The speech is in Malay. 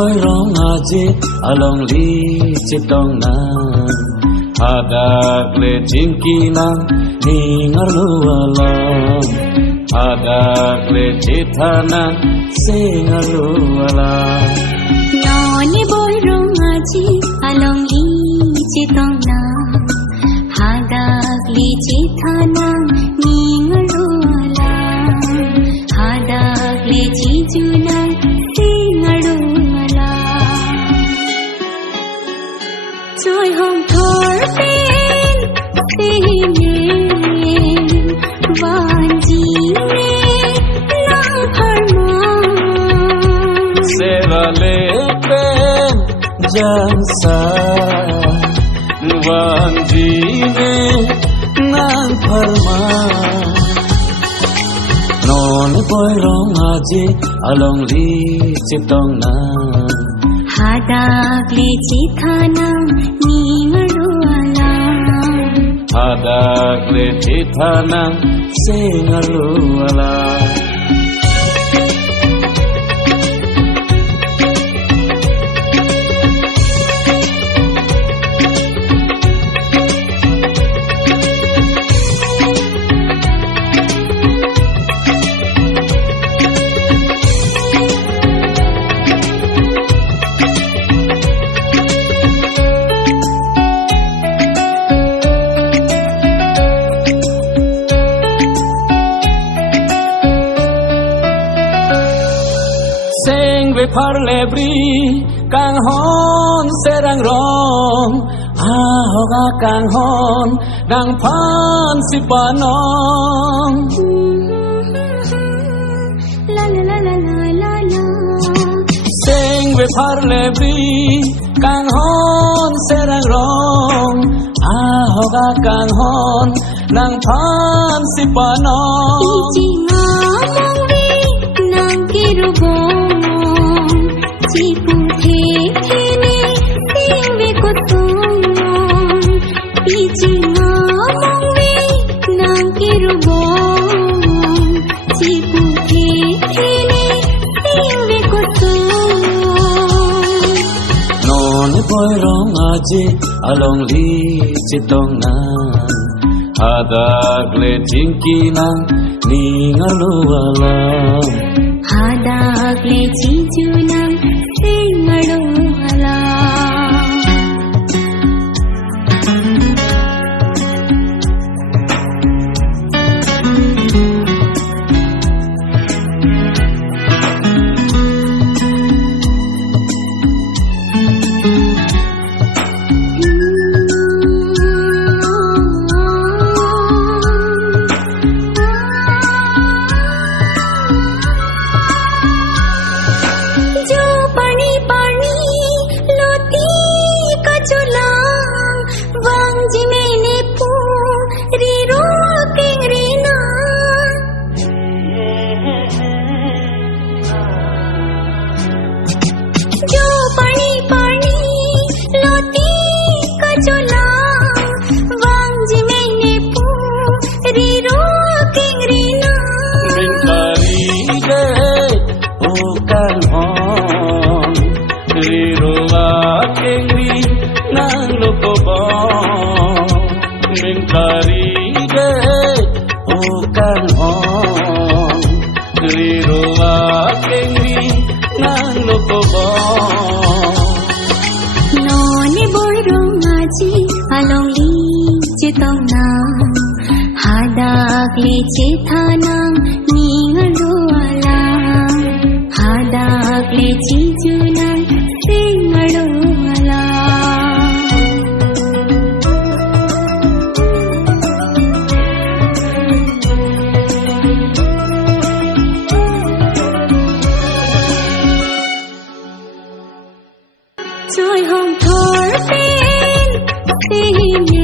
boy rong aje along li chitong na adak le jingki na ningar lu alam adak le chithana singar lu alam noni boy rong aje along li chitong na adak le chithana ningar lu alam adak le chijuna rồi hôm thor bên tình vạn gì nắng farman sẽ là lệ bên gian xa vạn gì nắng farman non boy rong aje along li chitong na hadak le chithana ningaru alam hadak le chithana singaru alam về parle bri càng hon sẽ đang rong hoga càng hon đang phan si panon la la la la la la sing về parle bri càng hon sẽ đang rong hoga càng hon đang phan si panon ichi nga mong vi nang kirubong boy rong aje along li chitong na hadak le jingki na ningar lu alam hadak le chijuna singaru alam noni boy rong aje along li chitong na hadak le chithana ningaru alam hadak le chijuna singaru alam rồi hôm thor bên tình